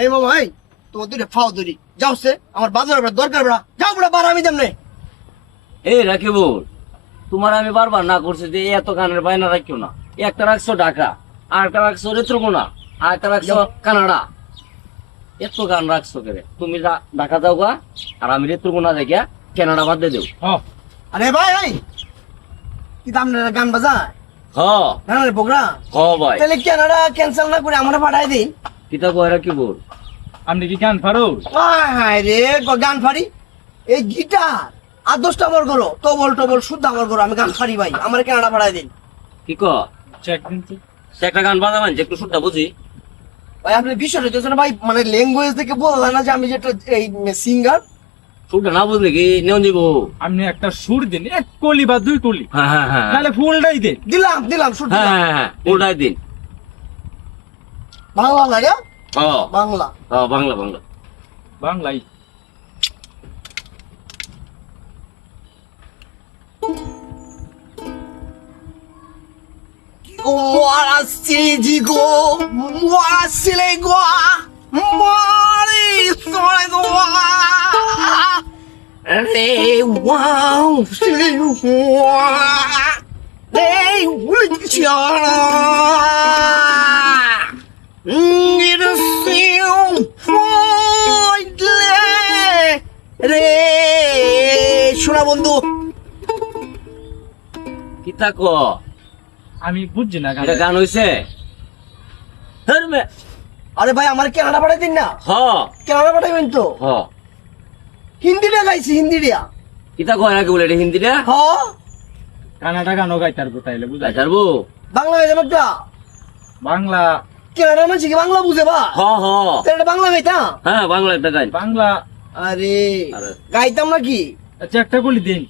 এই মামা এই তোমার দুইটা ফাও ধরি যাও সে আমার বাজার দরকার বড়া যাও বড়া বার আমি তেমনে এই রাখিবুল, তোমার আমি বারবার না করছি যে এত গানের বায়না রাখিও না। একটা রাখছো ঢাকা, আর একটা রাখছো রেত্রকোনা, আর একটা রাখছো কানাডা। এত গান রাখছো কে? তুমি ঢাকা যাও গা, আর আমি রেত্রকোনা যাই গা, কানাডা বাদ দিয়ে দেও। আরে ভাই ভাই কি দাম গান বাজায় হ গানের প্রোগ্রাম হ ভাই, তাহলে কেনাডা ক্যান্সেল না করে আমরা পাঠাই দিন। কিতা কয় রাখিবুল? আপনি কি গান পারো? হায় রে গান ফাড়ি এই গিটার আর 10টা আমার করো টবল টবল শুদ্ধ আমার করো আমি গান ফাড়ি ভাই আমার কেনাডা পাঠাই দিন। কি ক চেক দিন তো। সে একটা গান বাজাবেন যে একটু সুরটা বুঝি। ভাই আপনি বিষয়টা হচ্ছে না ভাই মানে ল্যাঙ্গুয়েজ থেকে বোঝা যায় না যে আমি যেটা এই সিঙ্গার। সুরটা না বুঝলে কি নেও দিব? আপনি একটা সুর দিন, এক কলি বা দুই কলি, হ্যাঁ হ্যাঁ হ্যাঁ নাহলে ফুলটাই দেন। দিলাম দিলাম শুদ্ধ হ্যাঁ হ্যাঁ হ্যাঁ, ওটাই দিন। বাংলা লাগে হ বাংলা হ, বাংলা বাংলা। বাংলাই Moarasidigo, moarasilegua, moarisolegua. They won't see what they wish you. Need a feel রে শোনা বন্ধু কিতা ক? আমি বুঝছি না গান। এটা গান হইছে? ধরবে। আরে ভাই আমার কেনাডা পাঠাই দিন না হ কেনাডা পাঠাইবেন তো হ, হিন্দিটা গাইছি হিন্দিটা কিতা কয় রাখিবুল? এটা হিন্দিটা হ কানাডা গানও গাইতে পারবো তাইলে বুঝাই। পারবো? বাংলা গাইতাম একটা বাংলা কেনাডা মানুষ কি বাংলা বুঝে বা হ হ, তাহলে এটা বাংলা গাইতাম হ্যাঁ বাংলা একটা গান। বাংলা আরে আরে। গাইতাম নাকি আচ্ছা একটা কলি দিন।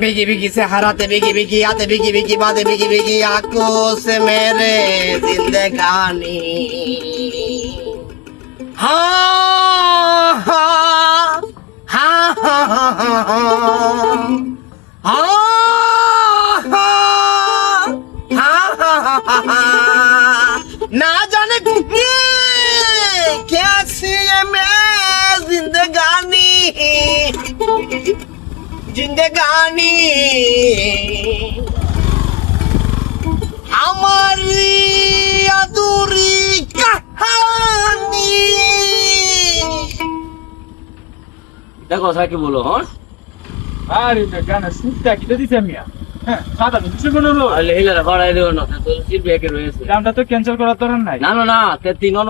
बिगी बिगी से हराते बिगी बिगी आते बिगी बिगी बाते बिगी बिगी आंखों से मेरे जिंदगानी हाँ हाँ हाँ हाँ हाँ हाँ ना जाने कैसी है मैं जिंदगानी जिंदगानी हमारी अधूरी कहानी দেখো সাকি বলো। হ্যাঁ আরে না গানের সুরটা কি দিছি আমি? হ্যাঁ সাদা কিছু কোনো আরে হেলারা বাড়াই দিও না, তোর শিল্পী একে রয়েছে। গানটা তো ক্যান্সেল করার দরকার নাই। না না না, তে তিন